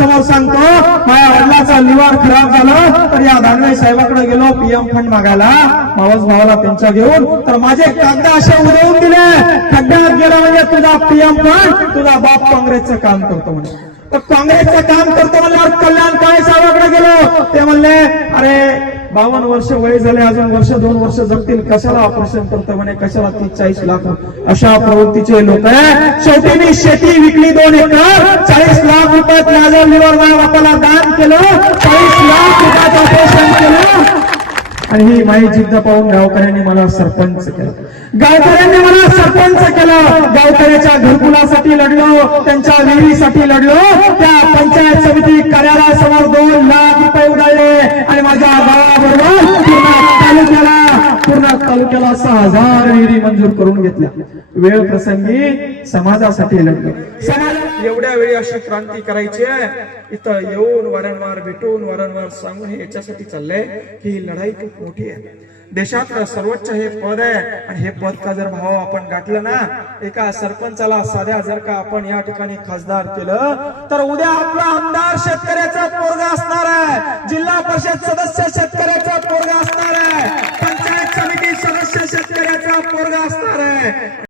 समोर सांगतो माझ्या वडिलाचा निवार खराब झाला तर या दानवे साहेबाकडे गेलो पीएम फंड मागायला. मावस भावाला त्यांच्या घेऊन तर माझे कागद असे उदळून दिले. खड्ड्यात गेला म्हणजे तुझा पीएम फंड तुझा बाप काँग्रेसचं काम करतो म्हणजे तर काँग्रेसचं काम करतो म्हणल्यावर कल्याण काय साहेबाकडे गेलो. ते म्हणले अरे बावन्न वर्ष वय झाले अजून वर्ष दोन वर्ष जगतील. कशाला ऑपरेशन करतो म्हणे? कशाला तीस चाळीस लाख? अशा प्रवृत्तीचे लोक शेवटी मी शेती विकली दोन एकर. चाळीस लाख रुपयात माझ्या लिव्हर माझ्या बापाला दान केलं. चाळीस लाख रुपयाचं ऑपरेशन केलं. आणि ही माई जिद्द पाहून गावकऱ्यांनी मला सरपंच केलं. गावकऱ्यांनी मला सरपंच केलं. गावकऱ्याच्या घरकुलासाठी लढलो. त्यांच्या विहिरीसाठी लढलो. त्या पंचायत समिती कार्यालयासमोर दोन लाख पूर्ण तालुक्याला सहा हजार विहिरी मंजूर करून घेतल्या वेळ प्रसंगी समाजासाठी लढलो. समाज एवढ्या वेळी अशी क्रांती करायची आहे. इथं येऊन वारंवार भेटून वारंवार सांगून हे याच्यासाठी चाललंय की ही लढाई खूप मोठी आहे. देशातलं सर्वोच्च हे पद आहे आणि हे पद का जर भाव आपण गाठलं ना एका सरपंचाला साध्या जर का आपण या ठिकाणी खासदार केलं तर उद्या आपला आमदार शेतकऱ्याचा पोरगा असणार आहे. जिल्हा परिषद ವರ್ಗ ಹಚ್ತಾರೆ